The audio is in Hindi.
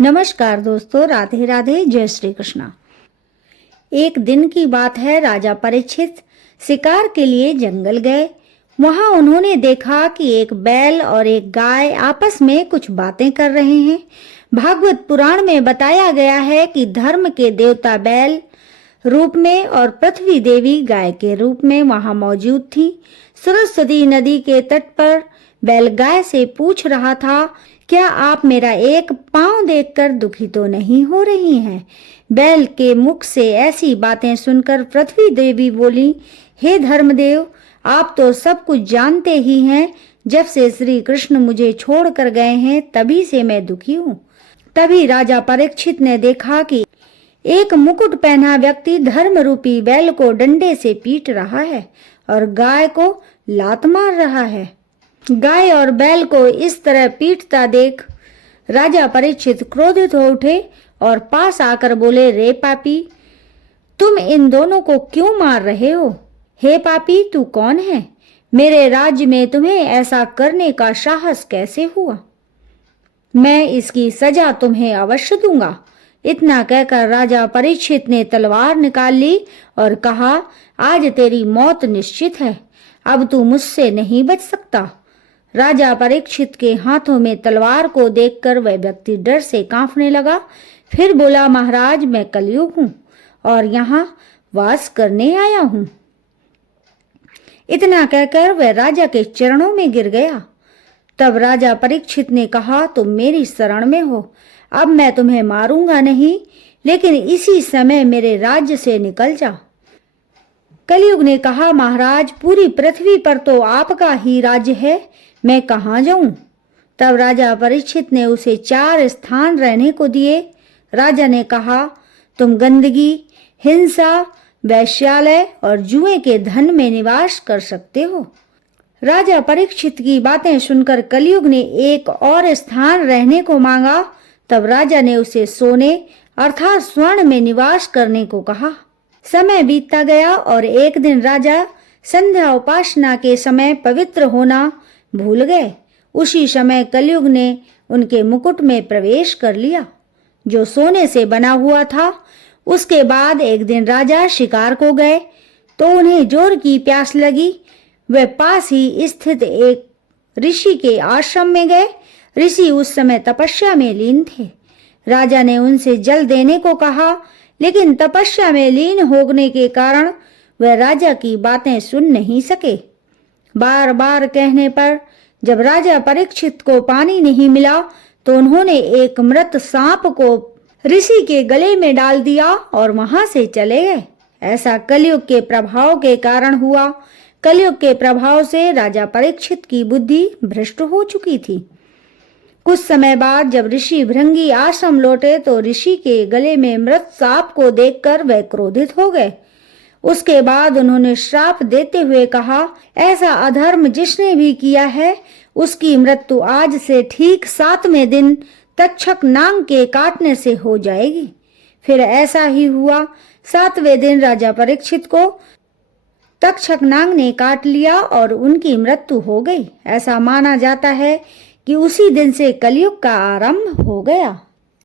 नमस्कार दोस्तों, राधे राधे, जय श्री कृष्णा। एक दिन की बात है, राजा परीक्षित शिकार के लिए जंगल गए। वहां उन्होंने देखा कि एक बैल और एक गाय आपस में कुछ बातें कर रहे हैं। भागवत पुराण में बताया गया है कि धर्म के देवता बैल रूप में और पृथ्वी देवी गाय के रूप में वहां मौजूद थी। सरस्वती नदी के तट पर बैल गाय से पूछ रहा था, क्या आप मेरा एक पांव देखकर दुखी तो नहीं हो रही हैं? बैल के मुख से ऐसी बातें सुनकर पृथ्वी देवी बोली, हे धर्मदेव, आप तो सब कुछ जानते ही हैं। जब से श्री कृष्ण मुझे छोड़कर गए हैं तभी से मैं दुखी हूँ। तभी राजा परीक्षित ने देखा कि एक मुकुट पहना व्यक्ति धर्म रूपी बैल को डंडे से पीट रहा है और गाय को लात मार रहा है। गाय और बैल को इस तरह पीटता देख राजा परीक्षित क्रोधित हो उठे और पास आकर बोले, रे पापी, तुम इन दोनों को क्यों मार रहे हो? हे पापी, तू कौन है? मेरे राज्य में तुम्हें ऐसा करने का साहस कैसे हुआ? मैं इसकी सजा तुम्हें अवश्य दूंगा। इतना कहकर राजा परीक्षित ने तलवार निकाल ली और कहा, आज तेरी मौत निश्चित है, अब तू मुझसे नहीं बच सकता। राजा परीक्षित के हाथों में तलवार को देखकर वह व्यक्ति डर से कांपने लगा। फिर बोला, महाराज, मैं कलयुग हूं और यहाँ वास करने आया हूं। इतना कहकर वह राजा के चरणों में गिर गया। तब राजा परीक्षित ने कहा, तुम मेरी शरण में हो, अब मैं तुम्हें मारूंगा नहीं, लेकिन इसी समय मेरे राज्य से निकल जा। कलयुग ने कहा, महाराज, पूरी पृथ्वी पर तो आपका ही राज्य है, मैं कहाँ जाऊं? तब राजा परीक्षित ने उसे 4 स्थान रहने को दिए। राजा ने कहा, तुम गंदगी, हिंसा, वैश्यालय और जुए के धन में निवास कर सकते हो। राजा परीक्षित की बातें सुनकर कलयुग ने एक और स्थान रहने को मांगा। तब राजा ने उसे सोने अर्थात स्वर्ण में निवास करने को कहा। समय बीतता गया और एक दिन राजा संध्या उपासना के समय पवित्र होना भूल गए। उसी समय कलयुग ने उनके मुकुट में प्रवेश कर लिया, जो सोने से बना हुआ था। उसके बाद एक दिन राजा शिकार को गए तो उन्हें जोर की प्यास लगी। वे पास ही स्थित एक ऋषि के आश्रम में गए। ऋषि उस समय तपस्या में लीन थे। राजा ने उनसे जल देने को कहा, लेकिन तपस्या में लीन होने के कारण वह राजा की बातें सुन नहीं सके। बार बार कहने पर जब राजा परीक्षित को पानी नहीं मिला तो उन्होंने एक मृत सांप को ऋषि के गले में डाल दिया और वहां से चले गए। ऐसा कलयुग के प्रभाव के कारण हुआ। कलयुग के प्रभाव से राजा परीक्षित की बुद्धि भ्रष्ट हो चुकी थी। कुछ समय बाद जब ऋषि भृंगी आश्रम लौटे तो ऋषि के गले में मृत सांप को देखकर वे क्रोधित हो गए। उसके बाद उन्होंने श्राप देते हुए कहा, ऐसा अधर्म जिसने भी किया है उसकी मृत्यु आज से ठीक 7वें दिन तक्षक नाग के काटने से हो जाएगी। फिर ऐसा ही हुआ। 7वें दिन राजा परीक्षित को तक्षक नाग ने काट लिया और उनकी मृत्यु हो गई। ऐसा माना जाता है कि उसी दिन से कलयुग का आरंभ हो गया।